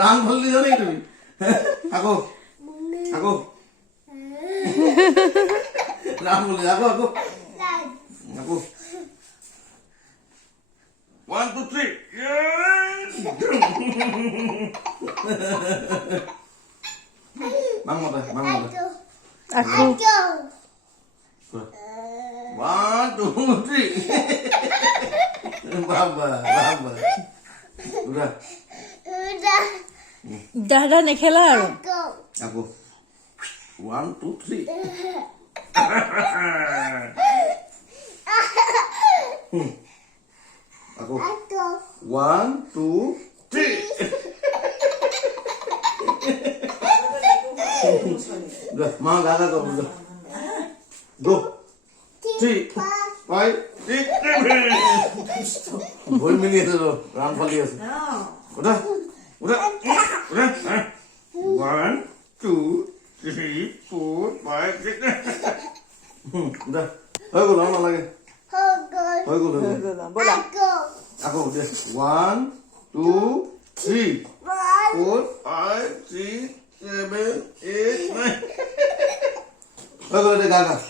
Run বললি জানি তুমি আগো আগো রান বললি আগো আগো আগো 1 2 3 Mang một Aku. 1 2 3 Baba Udah Dah nekhela aru. Aku 1 2 3 Aku 1 2 3 Udah, mau gak kok udah. Go. 3 5 6 Boy minit itu run falias. Udah. 1 2 3 4 5 6 Udah. Ayo lama lagi. Ayo Bola. Aku udah 1 2 3 4 5 6 7 8 9 Ayo udah gagal.